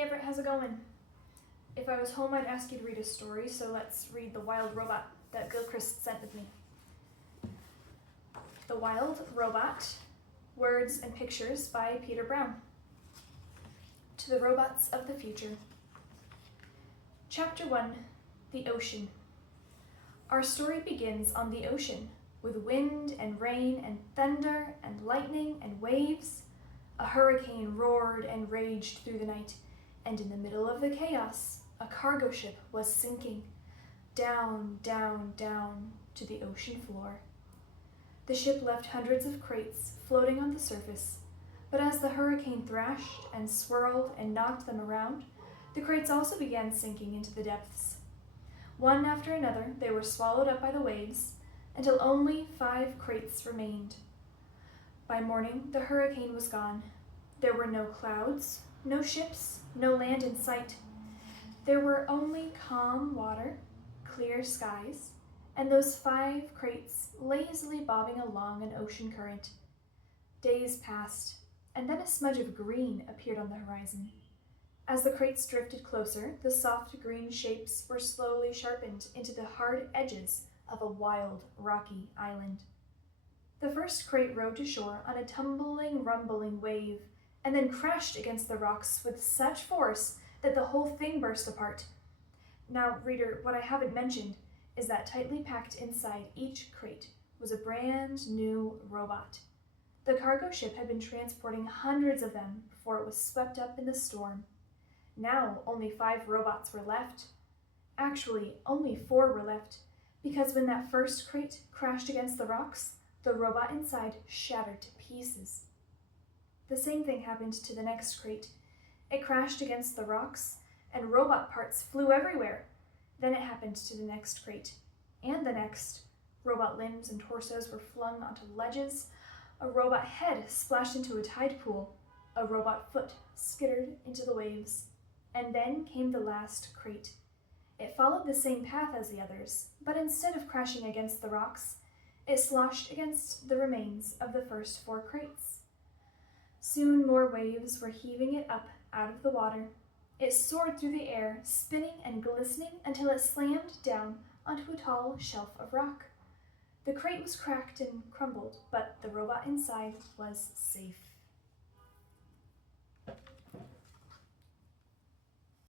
Hey Everett, how's it going? If I was home, I'd ask you to read a story, so let's read The Wild Robot that Gilchrist sent with me. The Wild Robot, Words and Pictures by Peter Brown. To the Robots of the Future. Chapter 1, The Ocean. Our story begins on the ocean, with wind and rain and thunder and lightning and waves. A hurricane roared and raged through the night, and in the middle of the chaos, a cargo ship was sinking, down, down, down to the ocean floor. The ship left hundreds of crates floating on the surface, but as the hurricane thrashed and swirled and knocked them around, the crates also began sinking into the depths. One after another, they were swallowed up by the waves, until only 5 crates remained. By morning, the hurricane was gone. There were no clouds, no ships, no land in sight. There were only calm water, clear skies, and those 5 crates lazily bobbing along an ocean current. Days passed, and then a smudge of green appeared on the horizon. As the crates drifted closer, the soft green shapes were slowly sharpened into the hard edges of a wild, rocky island. The first crate rode to shore on a tumbling, rumbling wave, and then crashed against the rocks with such force that the whole thing burst apart. Now, reader, what I haven't mentioned is that tightly packed inside each crate was a brand new robot. The cargo ship had been transporting hundreds of them before it was swept up in the storm. Now only 5 robots were left. Actually, only 4 were left, because when that first crate crashed against the rocks, the robot inside shattered to pieces. The same thing happened to the next crate. It crashed against the rocks, and robot parts flew everywhere. Then it happened to the next crate, and the next. Robot limbs and torsos were flung onto ledges. A robot head splashed into a tide pool. A robot foot skittered into the waves. And then came the last crate. It followed the same path as the others, but instead of crashing against the rocks, it sloshed against the remains of the first 4 crates. Soon more waves were heaving it up out of the water. It soared through the air, spinning and glistening until it slammed down onto a tall shelf of rock. The crate was cracked and crumbled, but the robot inside was safe.